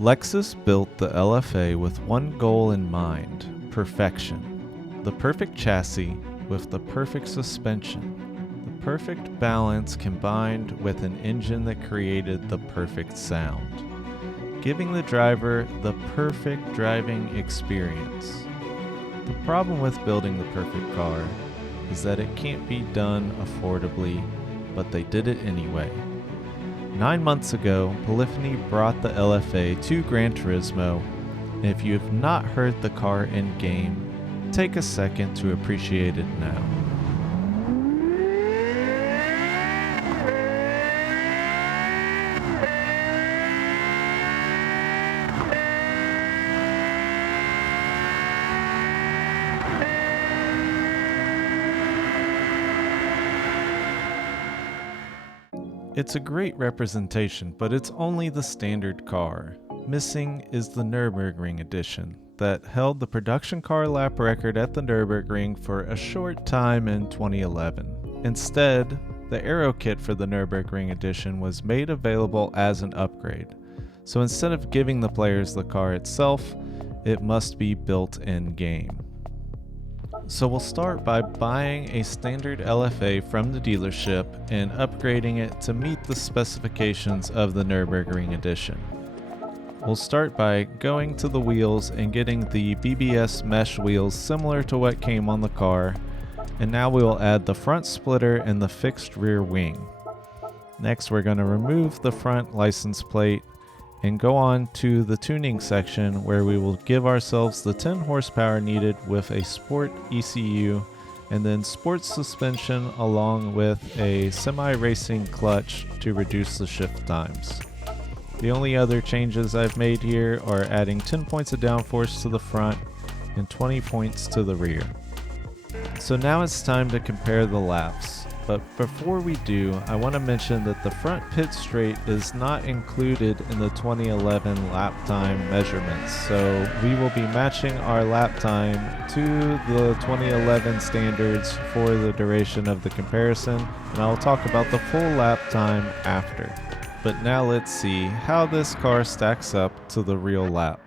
Lexus built the LFA with one goal in mind: perfection. The perfect chassis with the perfect suspension. The perfect balance combined with an engine that created the perfect sound, giving the driver the perfect driving experience. The problem with building the perfect car is that it can't be done affordably, but they did it anyway. 9 months ago, Polyphony brought the LFA to Gran Turismo, and if you have not heard the car in game, take a second to appreciate it now. It's a great representation, but it's only the standard car. Missing is the Nurburgring Edition that held the production car lap record at the Nurburgring for a short time in 2011. Instead, the aero kit for the Nurburgring Edition was made available as an upgrade. So instead of giving the players the car itself, it must be built in-game. So we'll start by buying a standard LFA from the dealership and upgrading it to meet the specifications of the Nurburgring Edition. We'll start by going to the wheels and getting the BBS mesh wheels similar to what came on the car, and now we will add the front splitter and the fixed rear wing. Next we're going to remove the front license plate and go on to the tuning section where we will give ourselves the 10 horsepower needed with a sport ECU and then sports suspension along with a semi-racing clutch to reduce the shift times. The only other changes I've made here are adding 10 points of downforce to the front and 20 points to the rear. So now it's time to compare the laps. But before we do, I want to mention that the front pit straight is not included in the 2011 lap time measurements, so we will be matching our lap time to the 2011 standards for the duration of the comparison, and I'll talk about the full lap time after. But now let's see how this car stacks up to the real lap.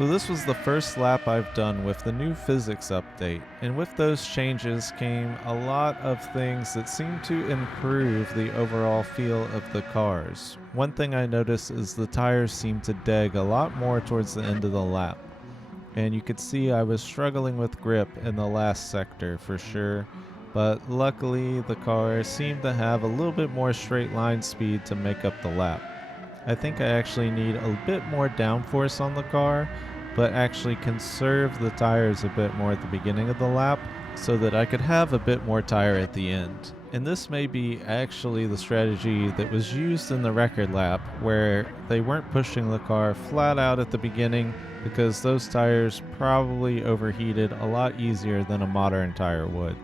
So this was the first lap I've done with the new physics update, and with those changes came a lot of things that seem to improve the overall feel of the cars. One thing I noticed is the tires seem to deg a lot more towards the end of the lap, and you could see I was struggling with grip in the last sector for sure, but luckily the car seemed to have a little bit more straight line speed to make up the lap. I think I actually need a bit more downforce on the car, but actually conserve the tires a bit more at the beginning of the lap so that I could have a bit more tire at the end. And this may be actually the strategy that was used in the record lap, where they weren't pushing the car flat out at the beginning because those tires probably overheated a lot easier than a modern tire would.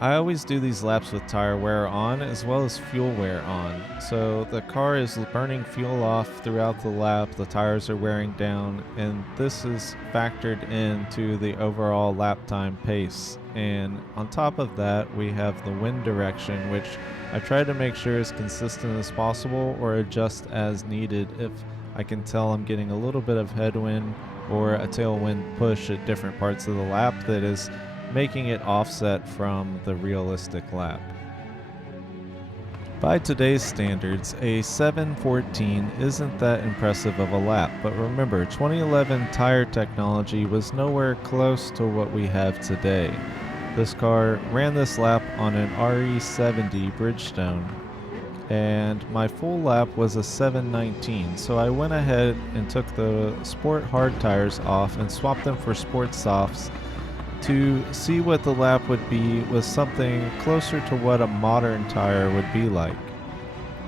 I always do these laps with tire wear on as well as fuel wear on, so the car is burning fuel off throughout the lap, the tires are wearing down, and this is factored into the overall lap time pace. And on top of that, we have the wind direction, which I try to make sure is consistent as possible or adjust as needed if I can tell I'm getting a little bit of headwind or a tailwind push at different parts of the lap that is making it offset from the realistic lap. By today's standards, a 7:14 isn't that impressive of a lap, but remember, 2011 tire technology was nowhere close to what we have today. This car ran this lap on an RE70 Bridgestone, and my full lap was a 7:19, so I went ahead and took the sport hard tires off and swapped them for sport softs to see what the lap would be with something closer to what a modern tire would be like.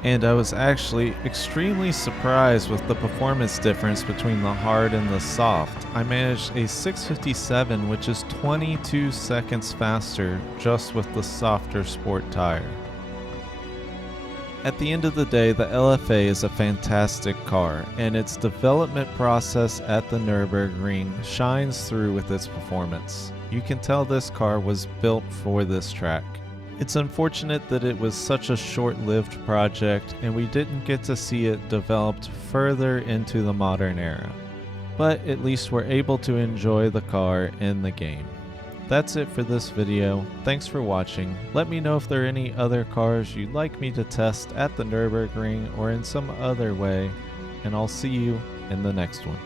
And I was actually extremely surprised with the performance difference between the hard and the soft. I managed a 6:57, which is 22 seconds faster just with the softer sport tire. At the end of the day, the LFA is a fantastic car, and its development process at the Nurburgring shines through with its performance. You can tell this car was built for this track. It's unfortunate that it was such a short-lived project and we didn't get to see it developed further into the modern era. But at least we're able to enjoy the car in the game. That's it for this video. Thanks for watching. Let me know if there are any other cars you'd like me to test at the Nurburgring or in some other way, and I'll see you in the next one.